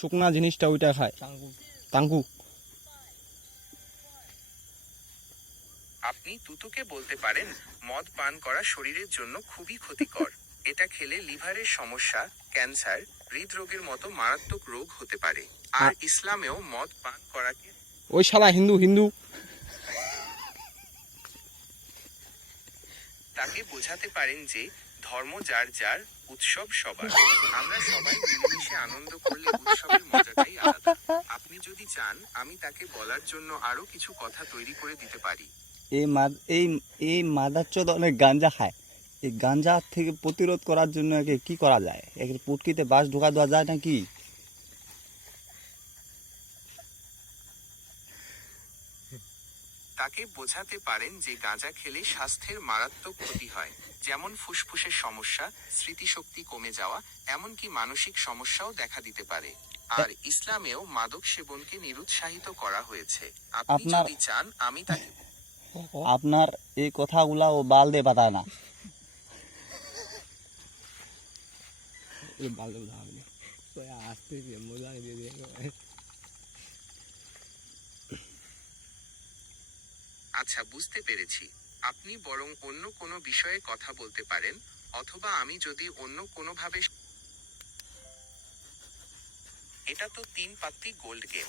শুকনা জিনিসটা ওইটা খায়, তাঙ্কু। আপনি তুতুকে বলতে পারেন, মদ পান করা শরীরের জন্য খুবই ক্ষতিকর। এটা খেলে লিভারের সমস্যা, ক্যান্সার, হৃদরোগের মতো মারাত্মক রোগ হতে পারে। আর ইসলামেও মদ পান করাকে ওই শালা হিন্দু। তাকে বোঝাতে পারেন যে ধর্ম যার যার, উৎসব সবার। আমরা সবাই মিলেমিশে আনন্দ করলে উৎসবের মজাটাই আলাদা। আপনি যদি চান আমি তাকে বলার জন্য আরো কিছু কথা তৈরি করে দিতে পারি। এই মাদারচোদ অনেক গাঞ্জা খায়। এই গাঞ্জা থেকে প্রতিরোধ করার জন্য একে কি করা যায়? একে পুটকিতে বাঁশ ঢোকা দেওয়া যায় নাকি? তাকে বোঝাতে পারেন যে গাঁজা খেলে স্বাস্থ্যের মারাত্মক ক্ষতি হয়, যেমন ফুসফুসের সমস্যা, স্মৃতিশক্তি কমে যাওয়া, এমনকি মানসিক সমস্যাও দেখা দিতে পারে। আর ইসলামেও মাদক সেবনকে নিরুৎসাহিত করা হয়েছে। আপনি যদি চান আমি তাকে আপনার এই কথাগুলা ও বাল দিয়ে পাতায় না। আচ্ছা, বুঝতে পেরেছি। আপনি বরং অন্য কোনো বিষয়ে কথা বলতে পারেন, অথবা আমি যদি অন্য কোনোভাবে। এটা তো 3 পাত্তি গোল্ড গেম।